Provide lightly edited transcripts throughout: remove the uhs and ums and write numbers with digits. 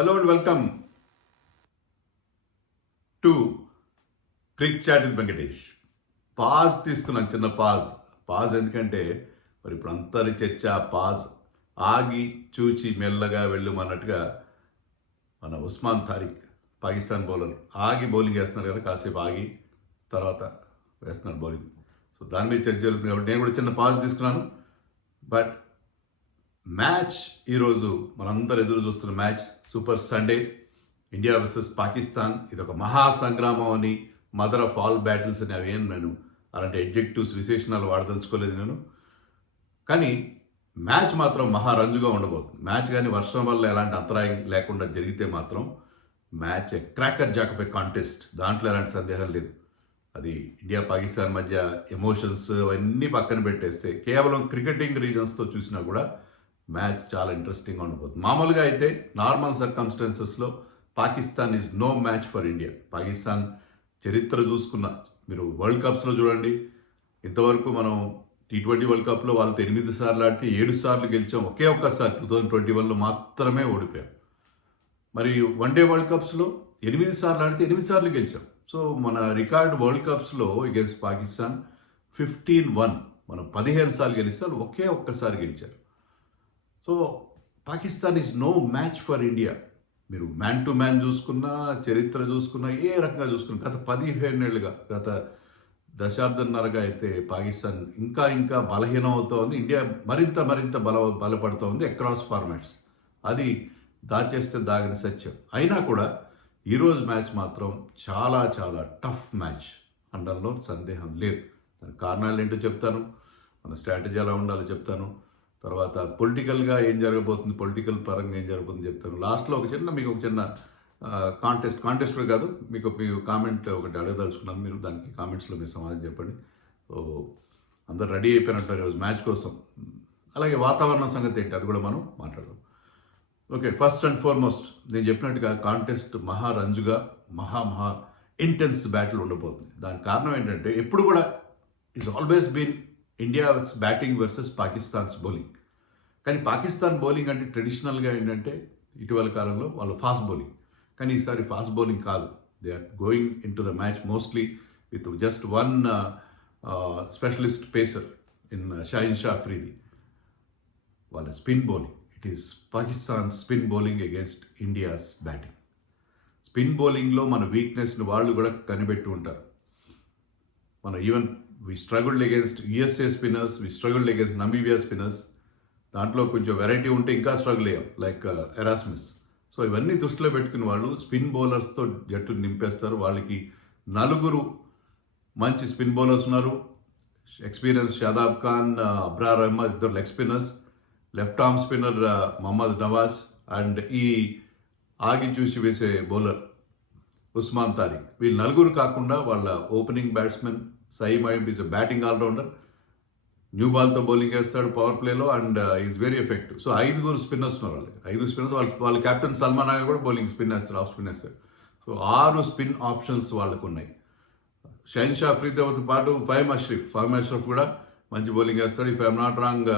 Hello and welcome to cric chat with Venkatesh. Pause తీసుకున్నాను, చిన్న pause ఎందుకంటే మరి ఇప్పుడు అంతరి చర్చ పాజ్ ఆగి చూచి మెల్లగా వెళ్ళమన్నట్టుగా మన ఉస్మాన్ తారిక్ పాకిస్తాన్ బౌలర్ ఆగి బౌలింగ్ వేస్తున్నాడు కదా, కాసేపు ఆగి తర్వాత వేస్తున్నాడు బౌలింగ్. సో దాని మీద చర్చ జరుగుతుంది కాబట్టి నేను కూడా చిన్న పాజ్ తీసుకున్నాను. బట్ మ్యాచ్ ఈరోజు మనందరూ ఎదురు చూస్తున్న match super Sunday, India versus Pakistan. ఇది ఒక మహాసంగ్రామం అని, మదర్ ఆఫ్ ఆల్ బ్యాటిల్స్ అని అవేం నేను అలాంటి ఎడ్జెక్టివ్స్ విశేషణాలు వాడదలుచుకోలేదు నేను. కానీ మ్యాచ్ మాత్రం మహారంజుగా ఉండబోతుంది. మ్యాచ్ కానీ వర్షం వల్ల ఎలాంటి అంతరాయం లేకుండా జరిగితే మాత్రం match cracker Jack of a contest, దాంట్లో ఎలాంటి సందేహం లేదు. అది ఇండియా పాకిస్తాన్ మధ్య ఎమోషన్స్ అవన్నీ పక్కన పెట్టేస్తే కేవలం క్రికెటింగ్ రీజన్స్తో చూసినా కూడా మ్యాచ్ చాలా ఇంట్రెస్టింగ్గా ఉండబోతుంది. మామూలుగా అయితే నార్మల్ సర్కమ్స్టాన్సెస్లో Pakistan is no match for India. Pakistan చరిత్ర చూసుకున్న మీరు వరల్డ్ కప్స్లో చూడండి, ఇంతవరకు మనం T20 వరల్డ్ కప్లో వాళ్ళతో 8 సార్లు ఆడితే 7 సార్లు గెలిచాం. ఒకే ఒక్కసారి 2021లో మాత్రమే ఓడిపోయాం. మరి వన్డే వరల్డ్ కప్స్లో 8 సార్లు ఆడితే 8 సార్లు గెలిచాం. సో మన రికార్డ్ వరల్డ్ కప్స్లో అగేన్స్ట్ పాకిస్తాన్ 15-1, మనం 15 సార్లు గెలిస్తే వాళ్ళు ఒకే ఒక్కసారి గెలిచారు. So Pakistan is no match for India. మీరు మ్యాన్ టు మ్యాన్ చూసుకున్నా, చరిత్ర చూసుకున్నా, ఏ రకంగా చూసుకున్నా గత 15 ఏళ్ళుగా, గత దశాబ్దన్నరగా అయితే పాకిస్తాన్ ఇంకా బలహీనం అవుతోంది. ఇండియా మరింత బలపడుతోంది అక్రాస్ ఫార్మాట్స్. అది దాచేస్తే దాగని సత్యం. అయినా కూడా ఈరోజు మ్యాచ్ మాత్రం చాలా టఫ్ మ్యాచ్ అనడంలో సందేహం లేదు. దానికి కారణాలు ఏంటో చెప్తాను, మన స్ట్రాటజీ ఎలా ఉండాలో చెప్తాను, తర్వాత పొలిటికల్గా ఏం జరగబోతుంది, పొలిటికల్ పరంగా ఏం జరగబోతుంది చెప్తాను. లాస్ట్లో మీకు ఒక చిన్న కాంటెస్ట్ కూడా కాదు, మీకు కామెంట్ ఒకటి అడగదలుచుకున్నాను. మీరు దానికి కామెంట్స్లో మీరు సమాధానం చెప్పండి. సో అందరు రెడీ అయిపోయినట్టారు ఈరోజు మ్యాచ్ కోసం. అలాగే వాతావరణం సంగతి ఏంటి అది కూడా మనం మాట్లాడదాం. ఓకే, ఫస్ట్ అండ్ ఫార్మోస్ట్ నేను చెప్పినట్టుగా కాంటెస్ట్ మహారంజుగా మహా ఇంటెన్స్ బ్యాటిల్ ఉండబోతుంది. దానికి కారణం ఏంటంటే ఎప్పుడు కూడా it's always been India's batting versus Pakistan's bowling. కానీ పాకిస్తాన్ బౌలింగ్ అంటే ట్రెడిషనల్గా ఏంటంటే ఇటీవల కాలంలో వాళ్ళు ఫాస్ట్ బౌలింగ్. కానీ ఈసారి ఫాస్ట్ బౌలింగ్ కాదు. They are going into the match mostly with just one specialist pacer in Shaheen Shah Afridi. వాళ్ళ spin bowling, it is Pakistan spin bowling against India's batting. Spin బౌలింగ్లో మన వీక్నెస్ని వాళ్ళు కూడా కనిపెట్టి ఉంటారు. మన even we struggled against USA spinners, we struggled against Namibia spinners. దాంట్లో కొంచెం వెరైటీ ఉంటే ఇంకా స్ట్రగుల్ అయ్యాం, లైక్ ఎరాస్మిస్. సో ఇవన్నీ దృష్టిలో పెట్టుకుని వాళ్ళు స్పిన్ బౌలర్స్తో జట్టు నింపేస్తారు. వాళ్ళకి 4 మంచి స్పిన్ బౌలర్స్ ఉన్నారు. Experience Shadab Khan, Abrar Ahmed, 2 leg spinners, left arm spinner Mohammad Nawaz, and ఈ ఆగి చూసి వేసే బౌలర్ ఉస్మాన్ తారిక్. వీళ్ళు 4 కాకుండా వాళ్ళ opening batsmen Saim Ayub is batting allrounder, new బాల్తో బౌలింగ్ వేస్తాడు పవర్ ప్లేలో, and is very effective. So 5 spinners ఉన్నారు వాళ్ళకి, 5 స్పిన్నర్స్. వాళ్ళ కెప్టెన్ సల్మాన్ ఆగా కూడా బౌలింగ్ స్పిన్ వేస్తారు, ఆఫ్ స్పిన్ వేస్తారు. సో 6 స్పిన్ ఆప్షన్స్ వాళ్ళకు ఉన్నాయి. షాహిన్ షా అఫ్రీదితో పాటు ఫహీమ్ అష్రఫ్ కూడా మంచి బౌలింగ్ వేస్తాడు. ఇఫ్ ఐఎమ్ నాట్ రాంగ్,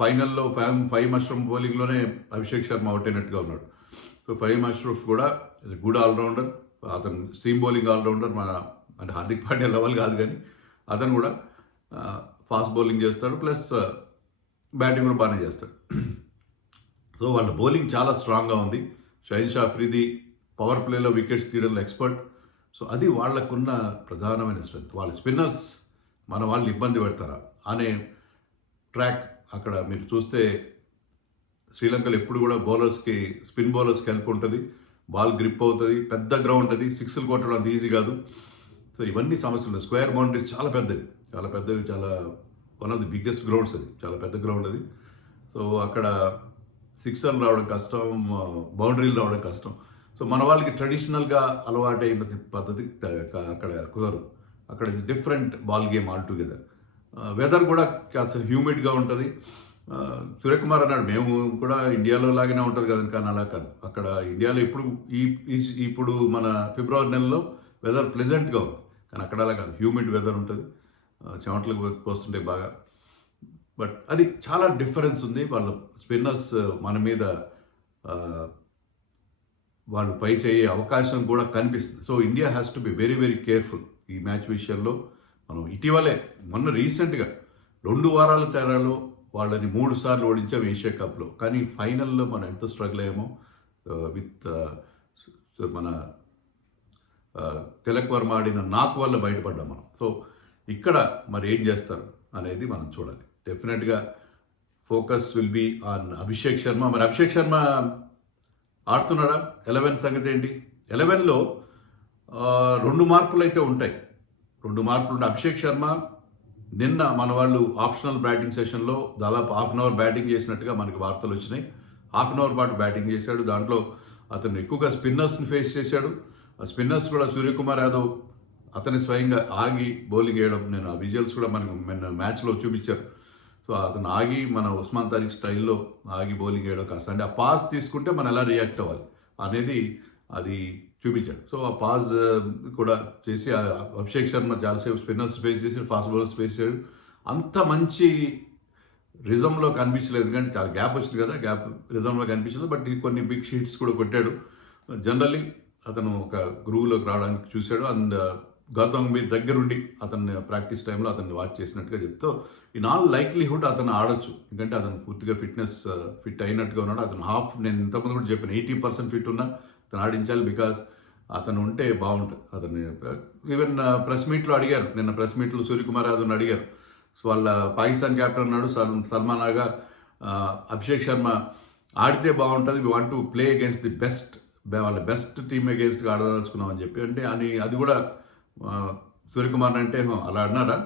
ఫైనల్లో ఫహీమ్ అష్రఫ్ బౌలింగ్లోనే అభిషేక్ శర్మ అవుట్ అయినట్టుగా ఉన్నాడు. సో ఫహీమ్ అష్రఫ్ కూడా గుడ్ ఆల్రౌండర్, అతను సీమ్ బౌలింగ్ ఆల్రౌండర్. అంటే హార్దిక్ పాండ్యా లెవెల్ కాదు, కానీ అతను కూడా ఫాస్ట్ బౌలింగ్ చేస్తాడు, ప్లస్ బ్యాటింగ్ కూడా బాగానే చేస్తాడు. సో వాళ్ళ బౌలింగ్ చాలా స్ట్రాంగ్గా ఉంది. షాహిన్ షా అఫ్రీది పవర్ ప్లేలో వికెట్స్ తీయడంలో ఎక్స్పర్ట్. సో అది వాళ్ళకున్న ప్రధానమైన స్ట్రెంత్. వాళ్ళ స్పిన్నర్స్ మన వాళ్ళు ఇబ్బంది పెడతారా అనే ట్రాక్ అక్కడ మీరు చూస్తే శ్రీలంకలో ఎప్పుడు కూడా స్పిన్ బౌలర్స్కి హెల్ప్ ఉంటుంది. బాల్ గ్రిప్ అవుతుంది, పెద్ద గ్రౌండ్, అది 6లు కొట్టడం అంత ఈజీ కాదు. సో ఇవన్నీ సమస్యలు. స్క్వేర్ బౌండరీస్ చాలా పెద్దవి, చాలా one of the biggest grounds, అది చాలా పెద్ద గ్రౌండ్ అది. సో అక్కడ 6లు రావడం కష్టం, బౌండరీలు రావడం కష్టం. సో మన వాళ్ళకి ట్రెడిషనల్గా అలవాటైన పద్ధతి అక్కడ కుదరదు. అక్కడ different ball game all together. Weather కూడా కాస్త హ్యూమిడ్గా ఉంటుంది. సూర్యకుమార్ అన్నాడు మేము కూడా ఇండియాలో లాగానే ఉంటుంది కదండి, కానీ అలా కాదు. అక్కడ ఇండియాలో ఇప్పుడు మన ఫిబ్రవరి నెలలో వెదర్ ప్లెజెంట్గా ఉంది, కానీ అక్కడ అలా కాదు, హ్యూమిడ్ వెదర్ ఉంటుంది, చెమటలకు పోస్తుంటే బాగా. బట్ అది చాలా డిఫరెన్స్ ఉంది. వాళ్ళ స్పిన్నర్స్ మన మీద వాళ్ళు పై చేయ అవకాశం కూడా కనిపిస్తుంది. So India has to be very very careful ఈ మ్యాచ్ విషయంలో. మనం ఇటీవలే మొన్న రీసెంట్గా 2 వారాల తేడాలో వాళ్ళని 3 సార్లు ఓడించాం ఏషియా కప్లో. కానీ ఫైనల్లో మనం ఎంత స్ట్రగుల్ అయ్యామో విత్ మన తిలక్ వర్మ ఆడిన నాక్ వల్ల బయటపడ్డాం మనం. సో ఇక్కడ మరి ఏం చేస్తారు అనేది మనం చూడాలి. డెఫినెట్గా focus will be on Abhishek Sharma. మరి అభిషేక్ శర్మ ఆడుతున్నాడా? 11 సంగతి ఏంటి? 11లో 2 మార్పులు అయితే ఉంటాయి. 2 మార్పులు ఉంటాయి. అభిషేక్ శర్మ నిన్న మన వాళ్ళు ఆప్షనల్ బ్యాటింగ్ సెషన్లో దాదాపు హాఫ్ అన్ అవర్ బ్యాటింగ్ చేసినట్టుగా మనకి వార్తలు వచ్చినాయి. హాఫ్ అన్ అవర్ పాటు బ్యాటింగ్ చేశాడు. దాంట్లో అతను ఎక్కువగా స్పిన్నర్స్ని ఫేస్ చేశాడు. ఆ స్పిన్నర్స్ కూడా సూర్యకుమార్ యాదవ్ అతని స్వయంగా ఆగి బౌలింగ్ వేయడం, నేను ఆ విజువల్స్ కూడా మనకు మ్యాచ్లో చూపించారు. సో అతను ఆగి మన ఉస్మాన్ తారీఖ్ స్టైల్లో ఆగి బౌలింగ్ వేయడం కాస్త అంటే ఆ పాస్ తీసుకుంటే మనం ఎలా రియాక్ట్ అవ్వాలి అనేది అది చూపించాడు. సో ఆ పాస్ కూడా చేసి అభిషేక్ శర్మ చాలాసేపు స్పిన్నర్స్ ఫేస్ చేసి ఫాస్ట్ బౌలర్స్ ఫేస్ చేయడు. అంత మంచి రిజంలో కనిపించలేదు, ఎందుకంటే చాలా గ్యాప్ వచ్చింది కదా, గ్యాప్ రిజంలో కనిపించలేదు. బట్ కొన్ని బిగ్ షీట్స్ కూడా కొట్టాడు. జనరల్లీ అతను ఒక గ్రూవ్లోకి రావడానికి చూశాడు. అండ్ గౌతమ్ గంభీర్ దగ్గరుండి అతన్ని ప్రాక్టీస్ టైంలో అతన్ని వాచ్ చేసినట్టుగా చెప్తూ ఇన్ ఆల్ లైక్లీహుడ్ అతను ఆడొచ్చు, ఎందుకంటే అతను పూర్తిగా ఫిట్ అయినట్టుగా ఉన్నాడు. అతను నేను ఇంతకుముందు కూడా చెప్పాను 80% ఫిట్ ఉన్నా అతను ఆడించాలి, బికాజ్ అతను ఉంటే బాగుంటుంది. అతన్ని ఈవెన్ ప్రెస్ మీట్లో అడిగారు, నిన్న ప్రెస్ మీట్లో సూర్యకుమార్ యాదవ్ని అడిగారు. సో వాళ్ళ పాకిస్తాన్ కెప్టెన్ ఉన్నాడు సల్మాన్ ఆగా, అభిషేక్ శర్మ ఆడితే బాగుంటుంది, we want to play against the best, వాళ్ళ బెస్ట్ టీమ్ అగేన్స్ట్గా ఆడదలుచుకున్నాం అని చెప్పి అంటే అది కూడా సూర్యకుమార్ అంటే అలా అన్నారా,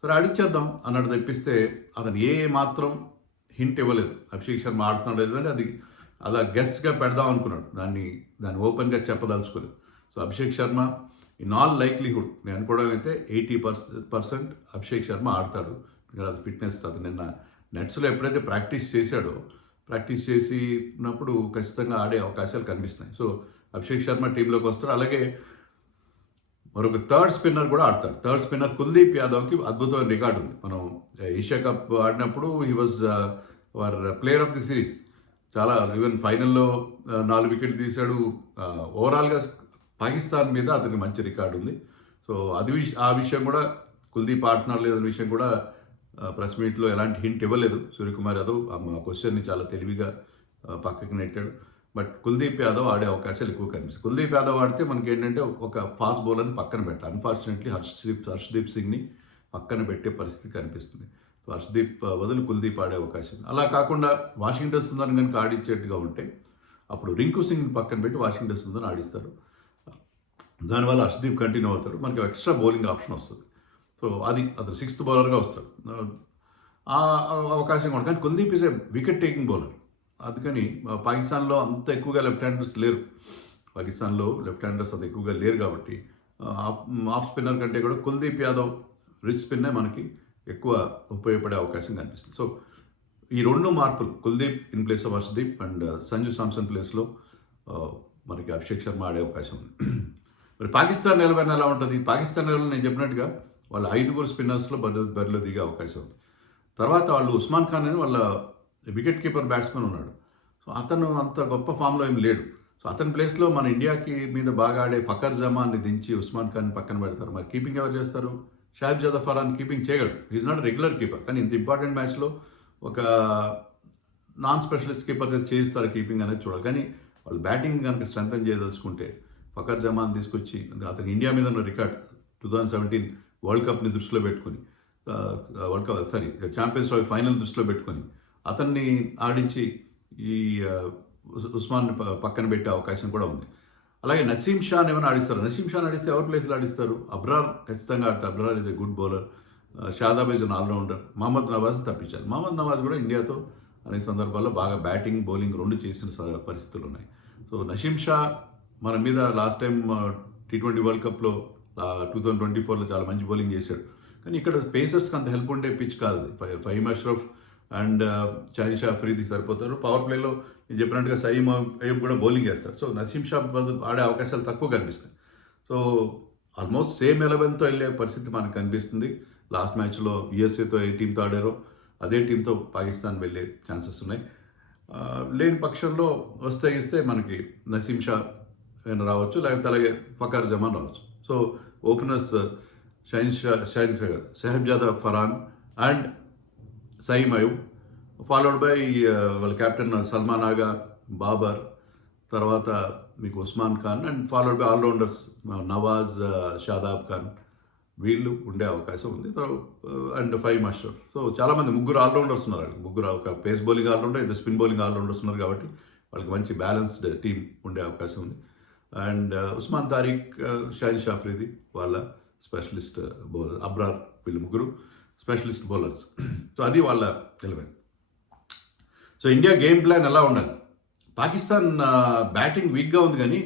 సరే ఆడిచ్చేద్దాం అన్నట్టు తెప్పిస్తే అతను ఏ మాత్రం హింట్ ఇవ్వలేదు అభిషేక్ శర్మ ఆడుతున్నాడు లేదంటే అది అలా గెస్ట్గా పెడదాం అనుకున్నాడు, దాన్ని ఓపెన్గా చెప్పదలుచుకోలేదు. So Abhishek Sharma in all likelihood నేను అనుకోవడం అయితే 80% అభిషేక్ శర్మ ఆడతాడు. అది ఫిట్నెస్ అతను నిన్న నెట్స్లో ఎప్పుడైతే ప్రాక్టీస్ చేసినప్పుడు ఖచ్చితంగా ఆడే అవకాశాలు కనిపిస్తున్నాయి. సో అభిషేక్ శర్మ టీంలోకి వస్తాడు. అలాగే మరొక థర్డ్ స్పిన్నర్ కూడా ఆడతాడు. థర్డ్ స్పిన్నర్ కుల్దీప్ యాదవ్కి అద్భుతమైన రికార్డు ఉంది. మనం ఏషియా కప్ ఆడినప్పుడు he was our player of the series. చాలా ఈవెన్ ఫైనల్లో 4 వికెట్లు తీశాడు. ఓవరాల్గా పాకిస్తాన్ మీద అతనికి మంచి రికార్డు ఉంది. సో ఆ విషయం కూడా కుల్దీప్ ఆడుతున్నాడు లేదనే విషయం కూడా ప్రెస్ మీట్లో ఎలాంటి హింట్ ఇవ్వలేదు సూర్యకుమార్ యాదవ్. ఆ క్వశ్చన్ని చాలా తెలివిగా పక్కకి నెట్టాడు. బట్ కుల్దీప్ యాదవ్ ఆడే అవకాశాలు ఎక్కువ కనిపిస్తాయి. కుల్దీప్ యాదవ్ ఆడితే మనకి ఏంటంటే ఒక ఫాస్ట్ బౌలర్ని పక్కన పెట్టాలి. అన్ఫార్చునేట్లీ హర్షదీప్ సింగ్ని పక్కన పెట్టే పరిస్థితి కనిపిస్తుంది. సో హర్షదీప్ బదులు కుల్దీప్ ఆడే అవకాశం. అలా కాకుండా వాషింగ్టన్ సుందర్ కనుక ఆడించేట్టుగా ఉంటే అప్పుడు రింకు సింగ్ని పక్కన పెట్టి వాషింగ్టన్ సుందర్ ఆడిస్తారు. దానివల్ల హర్షదీప్ కంటిన్యూ అవుతాడు, మనకి ఎక్స్ట్రా బౌలింగ్ ఆప్షన్ వస్తుంది. సో అతను 6th బౌలర్గా వస్తాడు, ఆ అవకాశం కూడా. కానీ Kuldeep is a wicket taking bowler, అందుకని పాకిస్తాన్లో అంత ఎక్కువగా లెఫ్ట్ హ్యాండర్స్ లేరు. పాకిస్తాన్లో లెఫ్ట్ హ్యాండర్స్ అంత ఎక్కువగా లేరు కాబట్టి ఆఫ్ స్పిన్నర్ కంటే కూడా కుల్దీప్ యాదవ్ రిచ్ స్పిన్నే మనకి ఎక్కువ ఉపయోగపడే అవకాశం కనిపిస్తుంది. సో ఈ 2 మార్పులు Kuldeep in place of Harshdeep and Sanju Samson ప్లేస్లో మనకి అభిషేక్ శర్మ ఆడే అవకాశం ఉంది. మరి పాకిస్తాన్ నిలబడిన ఎలా ఉంటుంది? పాకిస్తాన్ నిలబడి నేను చెప్పినట్టుగా వాళ్ళ 5 స్పిన్నర్స్లో బరిలో దిగే అవకాశం ఉంది. తర్వాత వాళ్ళు ఉస్మాన్ ఖాన్ అని వాళ్ళ వికెట్ కీపర్ బ్యాట్స్మెన్ ఉన్నాడు. సో అతను అంత గొప్ప ఫామ్లో ఏం లేడు. సో అతని ప్లేస్లో మన ఇండియాకి మీద బాగా ఆడే ఫకర్ జమాన్ని దించి ఉస్మాన్ ఖాన్ పక్కన పెడతారు. మరి కీపింగ్ ఎవరు చేస్తారు? షాహిబ్ జఫర్ కీపింగ్ చేయగలడు, ఈజ్ నాట్ రెగ్యులర్ కీపర్. కానీ ఇంత ఇంపార్టెంట్ మ్యాచ్లో ఒక నాన్ స్పెషలిస్ట్ కీపర్ చేయిస్తారు కీపింగ్ అనేది చూడాలి. కానీ వాళ్ళు బ్యాటింగ్ కనుక స్ట్రెంథన్ చేయదలుచుకుంటే ఫకర్ జమాన్ తీసుకొచ్చి, అతను ఇండియా మీద ఉన్న రికార్డ్ 2017 వరల్డ్ కప్ని దృష్టిలో పెట్టుకొని ఛాంపియన్స్ ట్రోఫీ ఫైనల్ దృష్టిలో పెట్టుకొని అతన్ని ఆడించి ఈ ఉస్మాన్ పక్కన పెట్టే అవకాశం కూడా ఉంది. అలాగే నసీం షాన్ ఏమైనా ఆడిస్తారు. నసీం షాన్ ఆడిస్తే ఎవరి ప్లేస్లో ఆడిస్తారు? అబ్రార్ ఖచ్చితంగా ఆడతారు. Abrar is a good bowler. Shadab is an allrounder. Mohammad నవాజ్ని తప్పించారు. మహమ్మద్ నవాజ్ కూడా ఇండియాతో అనేక సందర్భాల్లో బాగా బ్యాటింగ్ బౌలింగ్ 2 చేసిన పరిస్థితులు ఉన్నాయి. సో నసీం షా మన మీద లాస్ట్ టైం T20 వరల్డ్ కప్లో 2024లో చాలా మంచి బౌలింగ్ చేశాడు. కానీ ఇక్కడ పేసర్స్కి అంత హెల్ప్ ఉండే పిచ్ కాదు. ఫహీమ్ అష్రఫ్ అండ్ షాహిన్ అఫ్రీది సరిపోతారు. పవర్ ప్లేలో నేను చెప్పినట్టుగా సయీమ్ అయ్యూబ్ కూడా బౌలింగ్ చేస్తారు. సో నసీం షా ఆడే అవకాశాలు తక్కువ కనిపిస్తాయి. సో ఆల్మోస్ట్ సేమ్ 11తో వెళ్ళే పరిస్థితి మనకు కనిపిస్తుంది. లాస్ట్ మ్యాచ్లో యూఎస్ఏతో ఏ టీంతో ఆడారో అదే టీంతో పాకిస్తాన్ వెళ్ళే ఛాన్సెస్ ఉన్నాయి. లేని పక్షంలో ఇస్తే మనకి నసీం షా అయినా రావచ్చు, లేకపోతే అలాగే ఫకర్ జమాన్ రావచ్చు. So openers Sahibzada Farhan and Saim Ayub, followed by వాళ్ళ కెప్టెన్ సల్మాన్ ఆగా, బాబర్, తర్వాత మీకు Usman Khan, and followed by allrounders Nawaz, Shadab Khan, వీళ్ళు ఉండే అవకాశం ఉంది. అండ్ ఫహీమ్ అష్రఫ్. సో చాలామంది ముగ్గురు ఆల్రౌండర్స్ ఉన్నారు. ముగ్గురు ఒక పేస్ బౌలింగ్ ఆల్రౌండర్, ఇద్దరు స్పిన్ బౌలింగ్ ఆల్రౌండర్స్ ఉన్నారు కాబట్టి వాళ్ళకి మంచి బ్యాలెన్స్డ్ టీం ఉండే అవకాశం ఉంది. అండ్ ఉస్మాన్ తారిక్, షాహిద్ షాఫ్రీది వాళ్ళ స్పెషలిస్ట్ బౌలర్, అబ్రార్, వీళ్ళు ముగ్గురు స్పెషలిస్ట్ బౌలర్స్. సో అది వాళ్ళ 11. సో ఇండియా గేమ్ ప్లాన్ ఎలా ఉండాలి? పాకిస్తాన్ బ్యాటింగ్ వీక్గా ఉంది, కానీ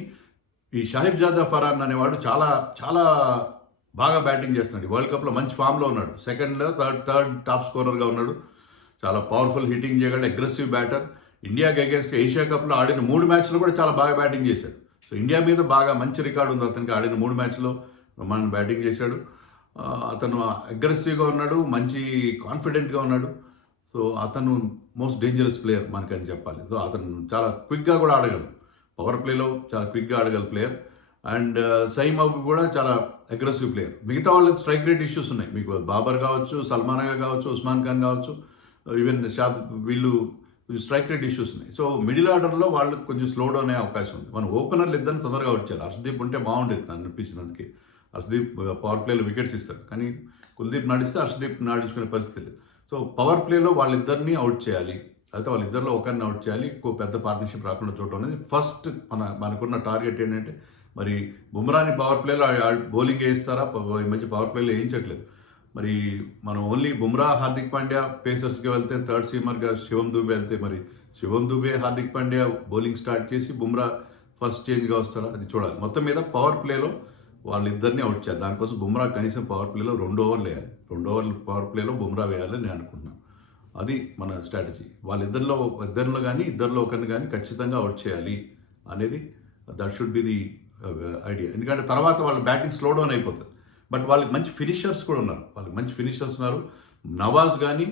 ఈ షాహిబ్జాదా ఫరాన్ అనేవాడు చాలా చాలా బాగా బ్యాటింగ్ చేస్తున్నాడు. వరల్డ్ కప్లో మంచి ఫామ్లో ఉన్నాడు. సెకండ్లో థర్డ్ టాప్ స్కోరర్గా ఉన్నాడు. చాలా పవర్ఫుల్ హిట్టింగ్ చేయగలడు, అగ్రెసివ్ బ్యాటర్. ఇండియాకి అగేన్స్ట్ ఏషియా కప్లో ఆడిన 3 మ్యాచ్లు కూడా చాలా బాగా బ్యాటింగ్ చేశాడు. సో ఇండియా మీద బాగా మంచి రికార్డు ఉంది అతనికి. ఆడిన 3 మ్యాచ్లో బ్రహ్మాండ బ్యాటింగ్ చేశాడు. అతను అగ్రెసివ్గా ఉన్నాడు, మంచి కాన్ఫిడెంట్గా ఉన్నాడు. సో అతను మోస్ట్ డేంజరస్ ప్లేయర్ మనకని చెప్పాలి. సో అతను చాలా క్విక్గా కూడా ఆడగలడు. పవర్ ప్లేలో చాలా క్విక్గా ఆడగల ప్లేయర్. అండ్ సయీమ్ అయూబ్ కూడా చాలా అగ్రెసివ్ ప్లేయర్. మిగతా వాళ్ళకి స్ట్రైక్ రేట్ ఇష్యూస్ ఉన్నాయి. మీకు బాబర్ కావచ్చు, సల్మాన్ అగా కావచ్చు, ఉస్మాన్ ఖాన్ కావచ్చు, ఈవెన్ వీళ్ళు స్ట్రైక్ రేట్ ఇష్యూస్ ఉన్నాయి. సో మిడిల్ ఆర్డర్లో వాళ్ళు కొంచెం స్లో డౌన్ అయ్యే అవకాశం ఉంది. మన ఓపెనర్లు ఇద్దరిని తొందరగా వచ్చారు. హర్షదీప్ ఉంటే బాగుండేది నన్ను అనిపించినందుకే. హర్షదీప్ పవర్ ప్లేలో వికెట్స్ ఇస్తాడు, కానీ కుల్దీప్ నాడిస్తే హర్షదీప్ నాడించుకునే పరిస్థితి లేదు. సో పవర్ ప్లేలో వాళ్ళిద్దరిని అవుట్ చేయాలి, అయితే వాళ్ళిద్దరిలో ఒకరిని అవుట్ చేయాలి. ఎక్కువ పెద్ద పార్ట్నర్షిప్ రాకుండా చూడటం అనేది ఫస్ట్ మనకున్న టార్గెట్. ఏంటంటే మరి బుమ్రాని పవర్ ప్లేలో బౌలింగ్ వేయిస్తారా? ఈ మధ్య పవర్ ప్లేలో వేయించట్లేదు. మరి మనం ఓన్లీ బుమ్రా, హార్దిక్ పాండ్యా పేసర్స్కి వెళ్తే, థర్డ్ సీమర్గా శివం దుబే వెళ్తే, మరి శివం దుబే, హార్దిక్ పాండ్యా బౌలింగ్ స్టార్ట్ చేసి బుమ్రా ఫస్ట్ చేంజ్గా వస్తారా? అది చూడాలి. మొత్తం మీద పవర్ ప్లేలో వాళ్ళిద్దరిని అవుట్ చేయాలి. దానికోసం బుమ్రా కనీసం పవర్ ప్లేలో 2 ఓవర్లు వేయాలి. 2 ఓవర్లు పవర్ ప్లేలో బుమ్రా వేయాలని నేను అనుకుంటున్నాను. అది మన స్ట్రాటజీ. ఇద్దరిలో కానీ ఇద్దరిలో ఒకరిని కానీ ఖచ్చితంగా అవుట్ చేయాలి అనేది that should be the idea. ఎందుకంటే తర్వాత వాళ్ళ బ్యాటింగ్ స్లో డౌన్ అయిపోతుంది. బట్ వాళ్ళకి మంచి ఫినిషర్స్ కూడా ఉన్నారు. నవాజ్ కానీ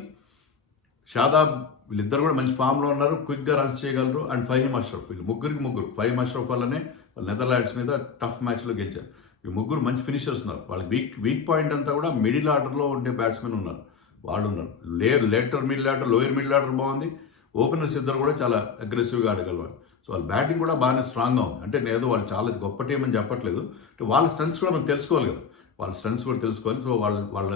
షాదాబ్ వీళ్ళిద్దరు కూడా మంచి ఫామ్లో ఉన్నారు, క్విక్గా రన్స్ చేయగలరు. అండ్ ఫహీమ్ అష్రఫ్, వీళ్ళు ముగ్గురు ఫహీమ్ అష్రఫ్ వల్లనే వాళ్ళు నెదర్లాండ్స్ మీద టఫ్ మ్యాచ్లో గెలిచారు. ఈ ముగ్గురు మంచి ఫినిషర్స్ ఉన్నారు. వాళ్ళకి వీక్ పాయింట్ అంతా కూడా మిడిల్ ఆర్డర్లో ఉండే బ్యాట్స్మెన్ ఉన్నారు. వాళ్ళు ఉన్నారు. Middle order, lower middle order బాగుంది. ఓపెనర్స్ ఇద్దరు కూడా చాలా అగ్రెసివ్గా ఆడగలవాళ్ళు. సో వాళ్ళ బ్యాటింగ్ కూడా బాగానే స్ట్రాంగ్గా ఉంది. అంటే నేను వాళ్ళు చాలా గొప్ప టీం అని చెప్పట్లేదు. వాళ్ళ స్ట్రెంత్స్ కూడా మనం తెలుసుకోవాలి కదా. సో వాళ్ళ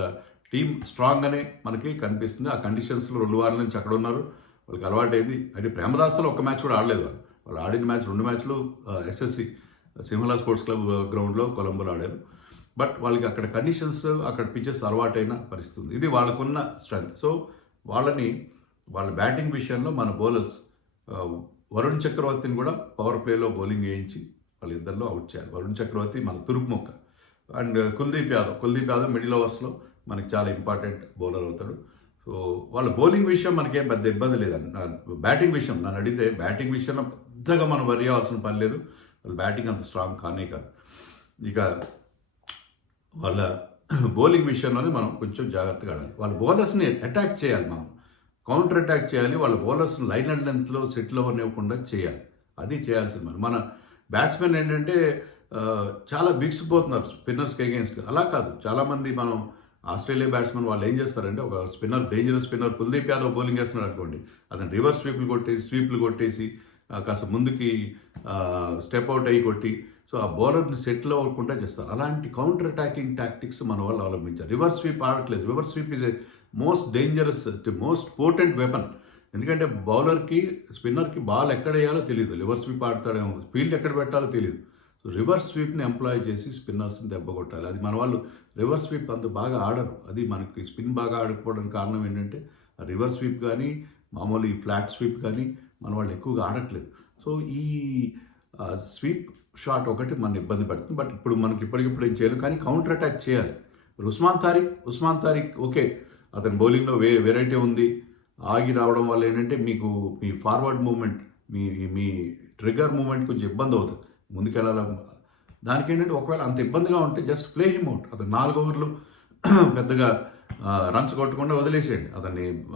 టీం స్ట్రాంగ్గానే మనకి కనిపిస్తుంది. ఆ కండిషన్స్లో 2 వారాల నుంచి అక్కడ ఉన్నారు. వాళ్ళకి అలవాటైంది. అయితే ప్రేమదాస్లో ఒక్క మ్యాచ్ కూడా ఆడలేదు. వాళ్ళు ఆడిన మ్యాచ్ 2 మ్యాచ్లు SSC సింహలా స్పోర్ట్స్ క్లబ్ గ్రౌండ్లో కొలంబోలో ఆడారు. బట్ వాళ్ళకి అక్కడ కండిషన్స్, అక్కడ పిచెస్ అలవాటైన పరిస్థితి ఉంది. ఇది వాళ్ళకున్న స్ట్రెంత్. సో వాళ్ళ బ్యాటింగ్ విషయంలో మన బౌలర్స్ వరుణ్ చక్రవర్తిని కూడా పవర్ ప్లేలో బౌలింగ్ వేయించి వాళ్ళిద్దరిలో అవుట్ చేయాలి. వరుణ్ చక్రవర్తి మన తురుపు మొక్క. అండ్ కుల్దీప్ యాదవ్ మిడిల్ ఓవర్స్లో మనకి చాలా ఇంపార్టెంట్ బౌలర్ అవుతాడు. సో వాళ్ళ బౌలింగ్ విషయం మనకేం పెద్ద ఇబ్బంది లేదండి. బ్యాటింగ్ విషయం నన్ను అడిగితే బ్యాటింగ్ విషయంలో పెద్దగా మనం వరి అవ్వాల్సిన పని లేదు. వాళ్ళ బ్యాటింగ్ అంత స్ట్రాంగ్ కానే కాదు. ఇక వాళ్ళ బౌలింగ్ విషయంలోనే మనం కొంచెం జాగ్రత్తగా ఆడాలి. వాళ్ళ బౌలర్స్ని అటాక్ చేయాలి, మనం కౌంటర్ అటాక్ చేయాలి. వాళ్ళ బౌలర్స్ని లైన్ అండ్ లెంత్లో సెటిల్ అవ్వనివ్వకుండా చేయాలి. అది చేయాల్సింది. మన బ్యాట్స్మెన్ ఏంటంటే చాలా బిగిసిపోతున్నారు స్పిన్నర్స్కి అగేన్స్ట్. అలా కాదు, చాలామంది మనం ఆస్ట్రేలియా బ్యాట్స్మెన్ వాళ్ళు ఏం చేస్తారంటే, ఒక dangerous spinner Kuldeep Yadav bowling వేస్తున్నాడు అనుకోండి, అతను రివర్స్ స్వీప్లు కొట్టేసి కాస్త ముందుకి స్టెప్ అవుట్ అయ్యి కొట్టి, సో ఆ బౌలర్ని సెటిల్ అవ్వకుండా చేస్తారు. అలాంటి కౌంటర్ అటాకింగ్ టాక్టిక్స్ మన వాళ్ళు అవలంబించారు. రివర్స్ స్వీప్ ఆడట్లేదు. Reverse sweep is a most dangerous, most potent weapon. ఎందుకంటే బౌలర్కి, స్పిన్నర్కి బాల్ ఎక్కడ వేయాలో తెలియదు. రివర్స్ స్వీప్ ఆడతాడేమో, ఫీల్డ్ ఎక్కడ పెట్టాలో తెలియదు. సో రివర్స్ స్వీప్ని ఎంప్లాయ్ చేసి స్పిన్నర్స్ని దెబ్బ కొట్టాలి. అది మన వాళ్ళు రివర్స్ స్వీప్ అంత బాగా ఆడరు. అది మనకి స్పిన్ బాగా ఆడకపోవడానికి కారణం ఏంటంటే రివర్స్ స్వీప్ కానీ మామూలు ఈ ఫ్లాట్ స్వీప్ కానీ మన వాళ్ళు ఎక్కువగా ఆడట్లేదు. సో ఈ స్వీప్ షాట్ ఒకటి మన ఇబ్బంది పడుతుంది. బట్ ఇప్పుడు మనకి ఇప్పటికిప్పుడు ఏం చేయలేం, కానీ కౌంటర్ అటాక్ చేయాలి. ఉస్మాన్ తారిక్ ఓకే, అతని బౌలింగ్లో వెరైటీ ఉంది. ఆగి రావడం వల్ల ఏంటంటే మీకు మీ ఫార్వర్డ్ మూమెంట్, మీ ట్రిగ్గర్ మూమెంట్ కొంచెం ఇబ్బంది అవుతుంది ముందుకెళ్ళాలి. దానికి ఏంటంటే ఒకవేళ అంత ఇబ్బందిగా ఉంటే జస్ట్ ప్లే హిమ్ అవుట్. అతను 4 ఓవర్లు పెద్దగా రన్స్ కొట్టకుండా వదిలేసేయండి.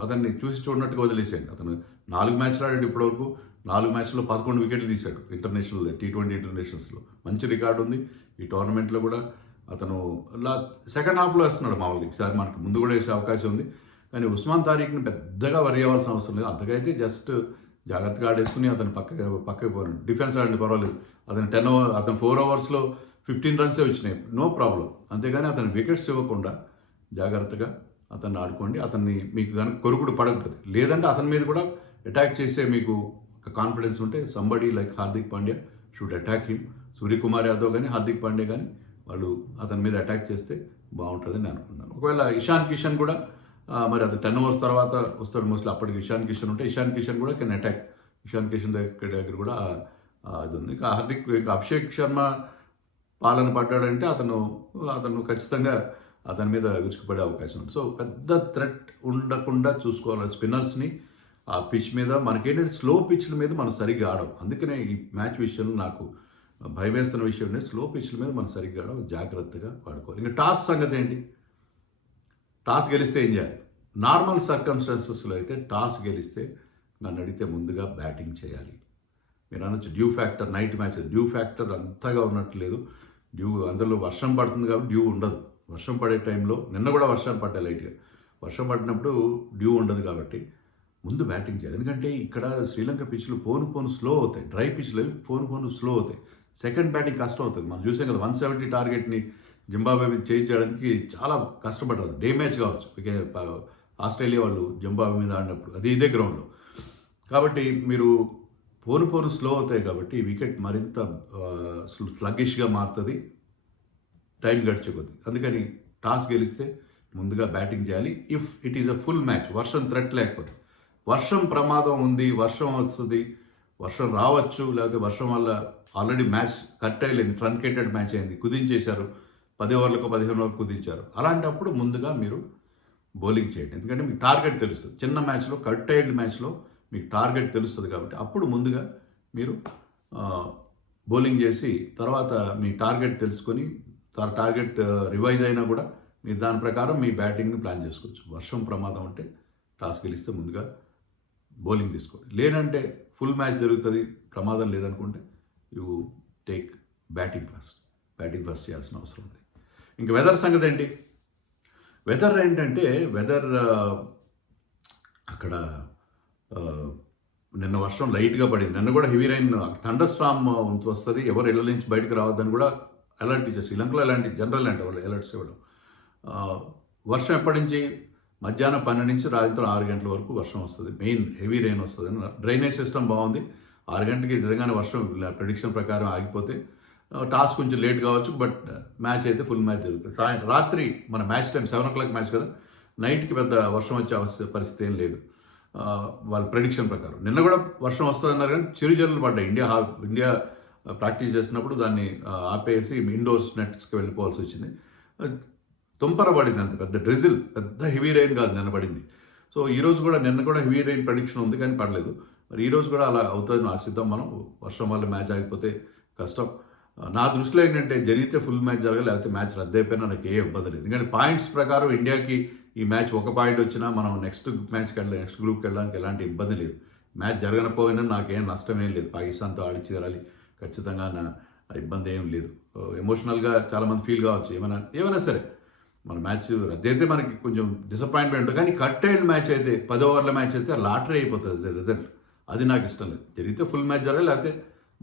అతన్ని చూసి చూడనట్టుగా వదిలేసేయండి. అతను 4 మ్యాచ్లు ఆడాడు ఇప్పటివరకు, 4 మ్యాచ్లో 11 వికెట్లు తీశాడు ఇంటర్నేషనల్ T20 ఇంటర్నేషనల్స్లో. మంచి రికార్డు ఉంది. ఈ టోర్నమెంట్లో కూడా అతను సెకండ్ హాఫ్లో వేస్తున్నాడు మామూలుగా. ఈసారి మనకు ముందు కూడా వేసే అవకాశం ఉంది. కానీ ఉస్మాన్ తారీఖ్ని పెద్దగా వరి అవ్వాల్సిన అవసరం లేదు. అంతకైతే జస్ట్ జాగ్రత్తగా ఆడేసుకుని అతను పక్కకి పోయాడు. డిఫెన్స్ ఆడండి పర్వాలేదు. అతను 4 ఓవర్స్లో 15 రన్సే వచ్చినాయి, నో ప్రాబ్లం. అంతేగాని అతను వికెట్స్ ఇవ్వకుండా జాగ్రత్తగా అతన్ని ఆడుకోండి. అతన్ని మీకు కనుక కొరుకుడు పడకపోతే, లేదంటే అతని మీద కూడా అటాక్ చేసే మీకు ఒక కాన్ఫిడెన్స్ ఉంటే somebody like Hardik Pandya should attack him. Suryakumar Yadav కానీ హార్దిక్ పాండ్యా కానీ వాళ్ళు అతని మీద అటాక్ చేస్తే బాగుంటుందని నేను అనుకున్నాను. ఒకవేళ ఇషాన్ కిషన్ కూడా మరి అది 10 ఓవర్స్ తర్వాత వస్తాడు మోస్ట్లీ. అప్పటికి ఇషాన్ కిషన్ ఉంటే ఇషాన్ కిషన్ కూడా కెన్ అటాక్. ఇషాన్ కిషన్ దగ్గర కూడా అది ఉంది. అభిషేక్ శర్మ పాలన పడ్డాడంటే అతను ఖచ్చితంగా అతని మీద విరుచుకుపడే అవకాశం ఉంది. సో పెద్ద థ్రెట్ ఉండకుండా చూసుకోవాలి స్పిన్నర్స్ని. ఆ పిచ్ మీద మనకేంటంటే స్లో పిచ్ల మీద మనం సరిగ్గా ఆడం. అందుకనే ఈ మ్యాచ్ విషయంలో నాకు భయం వేస్తున్న విషయం ఏంటంటే స్లో పిచ్ల మీద మనం సరిగ్గా ఆడం, జాగ్రత్తగా వాడుకోవాలి. ఇంకా టాస్ సంగతి ఏంటి? టాస్ గెలిస్తే ఏం చేయాలి? నార్మల్ సర్కమ్స్టాన్సెస్లో అయితే టాస్ గెలిస్తే నన్ను అడిగితే ముందుగా బ్యాటింగ్ చేయాలి. మీరు అనొచ్చు dew factor, night match dew factor అంతగా ఉన్నట్లేదు. అందులో వర్షం పడుతుంది కాబట్టి డ్యూ ఉండదు. వర్షం పడే టైంలో నిన్న కూడా వర్షం పడ్డాయి లైట్గా. వర్షం పడినప్పుడు డ్యూ ఉండదు కాబట్టి ముందు బ్యాటింగ్ చేయాలి. ఎందుకంటే ఇక్కడ శ్రీలంక పిచ్లు పోను స్లో అవుతాయి. డ్రై పిచ్లు పోను స్లో అవుతాయి. సెకండ్ బ్యాటింగ్ కష్టం అవుతుంది. మనం చూసాం కదా 170 టార్గెట్ని జింబాబ్వే మీద చేయించడానికి చాలా కష్టపడ్డారు. డే మ్యాచ్ కావచ్చు, ఆస్ట్రేలియా వాళ్ళు జింబాబ్వే మీద ఆడినప్పుడు ఇదే గ్రౌండ్లో. కాబట్టి మీరు పోను స్లో అవుతాయి కాబట్టి వికెట్ మరింత స్లగ్గిష్గా మారుతుంది టైం గడిచిపోతుంది. అందుకని టాస్ గెలిస్తే ముందుగా బ్యాటింగ్ చేయాలి. If it is a full match, వర్షం థ్రెట్ లేకపోతే, వర్షం ప్రమాదం ఉంది, వర్షం వస్తుంది, వర్షం రావచ్చు, లేకపోతే వర్షం వల్ల ఆల్రెడీ మ్యాచ్ కట్ అయ్యింది, ట్రంకేటెడ్ మ్యాచ్ అయింది, కుదించేశారు, 10 ఓవర్లకు 15 ఓవర్లకు కుదించారు. అలాంటప్పుడు ముందుగా మీరు బౌలింగ్ చేయండి. ఎందుకంటే మీకు టార్గెట్ తెలుస్తుంది. చిన్న మ్యాచ్లో, కట్ అయ్యేడ్ మ్యాచ్లో మీకు టార్గెట్ తెలుస్తుంది కాబట్టి అప్పుడు ముందుగా మీరు బౌలింగ్ చేసి తర్వాత మీ టార్గెట్ తెలుసుకొని టార్గెట్ రివైజ్ అయినా కూడా మీరు దాని ప్రకారం మీ బ్యాటింగ్ని ప్లాన్ చేసుకోవచ్చు. వర్షం ప్రమాదం అంటే టాస్ గెలిస్తే ముందుగా బౌలింగ్ తీసుకోండి. లేదంటే ఫుల్ మ్యాచ్ జరుగుతుంది, ప్రమాదం లేదనుకుంటే యూ టేక్ బ్యాటింగ్ ఫస్ట్ చేయాల్సిన అవసరం ఉంది. ఇంకా వెదర్ సంగతి ఏంటి? వెదర్ ఏంటంటే అక్కడ నిన్న వర్షం లైట్గా పడింది. నిన్న కూడా హెవీ రైన్, థండర్ స్టార్మ్ వస్తుంది, ఎవరు ఇళ్ళ నుంచి బయటకు రావద్దని కూడా అలర్ట్ ఇచ్చారు. శ్రీలంకలో ఇలాంటి జనరల్ అంటే వాళ్ళు అలర్ట్స్ ఇవ్వడం. వర్షం ఎప్పటి నుంచి? మధ్యాహ్నం 12 నుంచి రాత్రి 6 గంటల వరకు వర్షం వస్తుంది. మెయిన్ హెవీ రెయిన్ వస్తుంది. డ్రైనేజ్ సిస్టమ్ బాగుంది. 6 గంటలకి నిజంగానే వర్షం ప్రెడిక్షన్ ప్రకారం ఆగిపోతే టాస్ కొంచెం లేట్ కావచ్చు, బట్ మ్యాచ్ అయితే ఫుల్ మ్యాచ్ జరుగుతుంది. రాత్రి మన మ్యాచ్ టైం 7 o'clock మ్యాచ్ కదా, నైట్కి పెద్ద వర్షం వచ్చే పరిస్థితి ఏం లేదు వాళ్ళ ప్రెడిక్షన్ ప్రకారం. నిన్న కూడా వర్షం వస్తుందన్నారు కానీ చిరుజల్లులు పడ్డాయి. ఇండియా ప్రాక్టీస్ చేసినప్పుడు దాన్ని ఆపేసి ఇండోర్స్ నెట్స్కి వెళ్ళిపోవాల్సి వచ్చింది. తుంపర పడింది, అంత పెద్ద డ్రిజిల్, పెద్ద హెవీ రెయిన్ కాదు నిన్న పడింది. సో నిన్న కూడా హెవీ రెయిన్ ప్రెడిక్షన్ ఉంది కానీ పడలేదు. మరి ఈరోజు కూడా అలా అవుతుందని ఆశిద్దాం మనం. వర్షం వల్ల మ్యాచ్ ఆగిపోతే కష్టం. నా దృష్టిలో ఏంటంటే జరిగితే ఫుల్ మ్యాచ్ జరగాలి, లేకపోతే మ్యాచ్ రద్దయిపోయినా నాకు ఏ ఇబ్బంది లేదు. ఎందుకంటే పాయింట్స్ ప్రకారం ఇండియాకి ఈ మ్యాచ్ 1 పాయింట్ వచ్చినా మనం నెక్స్ట్ గ్రూప్కి వెళ్ళడానికి ఎలాంటి ఇబ్బంది లేదు. మ్యాచ్ జరగకపోయినా నాకేం నష్టమేం లేదు. పాకిస్తాన్తో ఆడిచి తీరాలి, ఖచ్చితంగా నా ఇబ్బంది ఏం లేదు. ఎమోషనల్గా చాలామంది ఫీల్ కావచ్చు, ఏమైనా సరే మన మ్యాచ్ రద్దయితే మనకి కొంచెం డిసప్పాయింట్మెంట్. కానీ కట్ అయ్యేడ్ మ్యాచ్ అయితే 10 ఓవర్ల మ్యాచ్ అయితే లాటరీ అయిపోతుంది రిజల్ట్. అది నాకు ఇష్టం లేదు. జరిగితే ఫుల్ మ్యాచ్ జరగాలి, లేకపోతే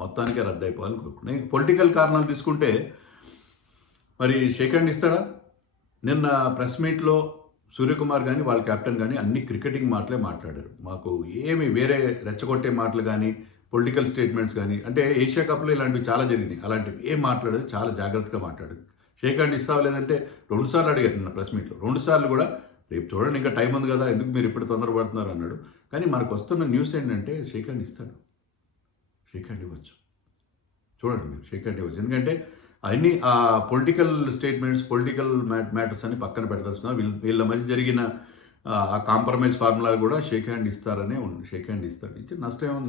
మొత్తానికే రద్దు అయిపోవాలని కోరుకున్నాను. పొలిటికల్ కారణాలు తీసుకుంటే మరి షేక్ హ్యాండ్ ఇస్తాడా? నిన్న ప్రెస్ మీట్లో సూర్యకుమార్ కానీ వాళ్ళ కెప్టెన్ కానీ అన్ని క్రికెటింగ్ మాటలే మాట్లాడారు. మాకు ఏమి వేరే రెచ్చగొట్టే మాటలు కానీ పొలిటికల్ స్టేట్మెంట్స్ కానీ, అంటే ఏషియా కప్లో ఇలాంటివి చాలా జరిగినాయి, అలాంటివి ఏం మాట్లాడేది చాలా జాగ్రత్తగా మాట్లాడేది. షేక్ హ్యాండ్ ఇస్తావా లేదంటే 2 సార్లు అడిగారు నిన్న ప్రెస్ మీట్లో. 2 సార్లు కూడా రేపు చూడండి ఇంకా టైం ఉంది కదా, ఎందుకు మీరు ఇప్పుడు తొందరపడుతున్నారు అన్నాడు. కానీ మనకు వస్తున్న న్యూస్ ఏంటంటే షేక్ హ్యాండ్ ఇస్తాడు, షేక్ హ్యాండ్ ఇవ్వచ్చు. చూడండి మీరు, షేక్ హ్యాండ్ ఇవ్వచ్చు. ఎందుకంటే అన్ని ఆ పొలిటికల్ స్టేట్మెంట్స్, పొలిటికల్ మ్యాటర్స్ అని పక్కన పెడతాల్సిన వీళ్ళ మధ్య జరిగిన ఆ కాంప్రమైజ్ ఫార్ములా కూడా షేక్ హ్యాండ్ ఇస్తారనే ఉంది. షేక్ హ్యాండ్ ఇస్తాడు, ఇచ్చి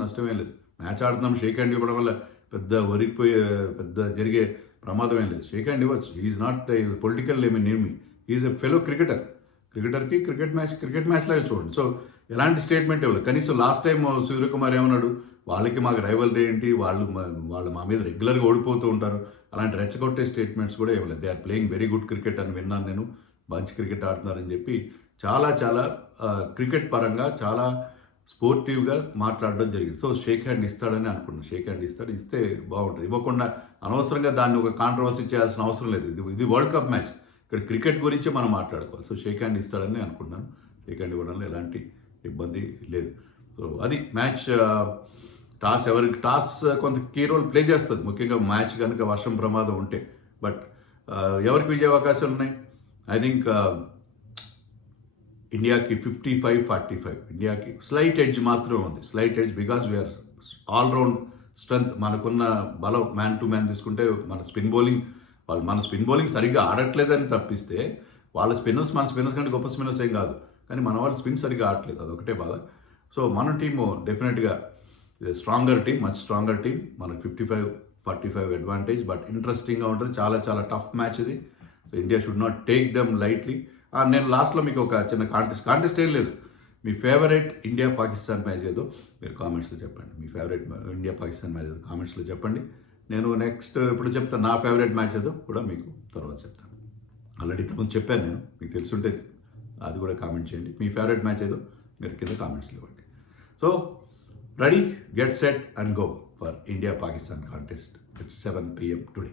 నష్టమే లేదు. మ్యాచ్ ఆడుతున్నాం, షేక్ హ్యాండ్ ఇవ్వడం వల్ల పెద్ద జరిగే ప్రమాదం ఏం లేదు. షేక్ హ్యాండ్ ఇవ్వచ్చు. ఈజ్ నాట్ పొలిటికల్ నేమి, ఈజ్ ఎ ఫెలో క్రికెటర్కి క్రికెట్ మ్యాచ్ లాగా చూడండి. సో ఎలాంటి స్టేట్మెంట్ ఇవ్వలేదు. కనీసం లాస్ట్ టైం సూర్యకుమార్ ఏమన్నాడు, వాళ్ళకి మాకు రైవల్రీ ఏంటి, వాళ్ళు మా మీద రెగ్యులర్గా ఓడిపోతూ ఉంటారు, అలాంటి రెచ్చగొట్టే స్టేట్మెంట్స్ కూడా ఇవ్వలేదు. They are playing very good cricket అని విన్నాను నేను, మంచి క్రికెట్ ఆడుతున్నారని చెప్పి చాలా చాలా క్రికెట్ పరంగా చాలా స్పోర్టివ్గా మాట్లాడడం జరిగింది. సో షేక్ హ్యాండ్ ఇస్తాడని అనుకున్నాను. షేక్ హ్యాండ్ ఇస్తే బాగుంటుంది. ఇవ్వకుండా అనవసరంగా దాన్ని ఒక కాంట్రవర్సీ చేయాల్సిన అవసరం లేదు. ఇది వరల్డ్ కప్ మ్యాచ్, ఇక్కడ క్రికెట్ గురించి మనం మాట్లాడుకోవాలి. సో షేక్ హ్యాండ్ ఇస్తాడని అనుకున్నాను. షేక్ హ్యాండ్ ఇవ్వడంలో ఎలాంటి ఇబ్బంది లేదు. సో అది మ్యాచ్. టాస్ కొంత కీ రోల్ ప్లే చేస్తుంది, ముఖ్యంగా మ్యాచ్ కనుక వర్షం ప్రమాదం ఉంటే. బట్ ఎవరికి విజయ అవకాశాలు ఉన్నాయి? ఐ థింక్ ఇండియాకి 55-45. ఇండియాకి స్లైట్ ఎడ్జ్ మాత్రమే ఉంది. Slight edge because we are allround strength. మనకున్న బలం మ్యాన్ టు మ్యాన్ తీసుకుంటే మన స్పిన్ బౌలింగ్ సరిగ్గా ఆడట్లేదని తప్పిస్తే, వాళ్ళ స్పిన్నర్స్ మన స్పిన్నర్స్ కంటే గొప్ప స్పిన్నర్స్ ఏం కాదు, కానీ మన వాళ్ళు స్పిన్ సరిగ్గా ఆడట్లేదు, అదొకటే బాధ. సో మన టీము డెఫినెట్గా stronger team, much stronger team. మనకు 55-45 అడ్వాంటేజ్. బట్ ఇంట్రెస్టింగ్గా ఉంటుంది, చాలా చాలా టఫ్ మ్యాచ్ ఇది. So India should not take them lightly. నేను లాస్ట్లో మీకు ఒక చిన్న కాంటెస్ట్ ఏం లేదు. మీ ఫేవరెట్ ఇండియా పాకిస్తాన్ మ్యాచ్ ఏదో మీరు కామెంట్స్లో చెప్పండి. మీ ఫేవరెట్ ఇండియా పాకిస్తాన్ మ్యాచ్ ఏదో కామెంట్స్లో చెప్పండి. నేను నెక్స్ట్ ఇప్పుడు చెప్తాను నా ఫేవరెట్ మ్యాచ్ ఏదో కూడా మీకు తర్వాత చెప్తాను. ఆల్రెడీ ఇంతకుముందు చెప్పాను నేను, మీకు తెలుసుంటే అది కూడా కామెంట్ చేయండి. మీ ఫేవరెట్ మ్యాచ్ ఏదో మీరు కింద కామెంట్స్లో ఇవ్వండి. So ready, get set and go for India Pakistan contest. It's 7 p.m. today.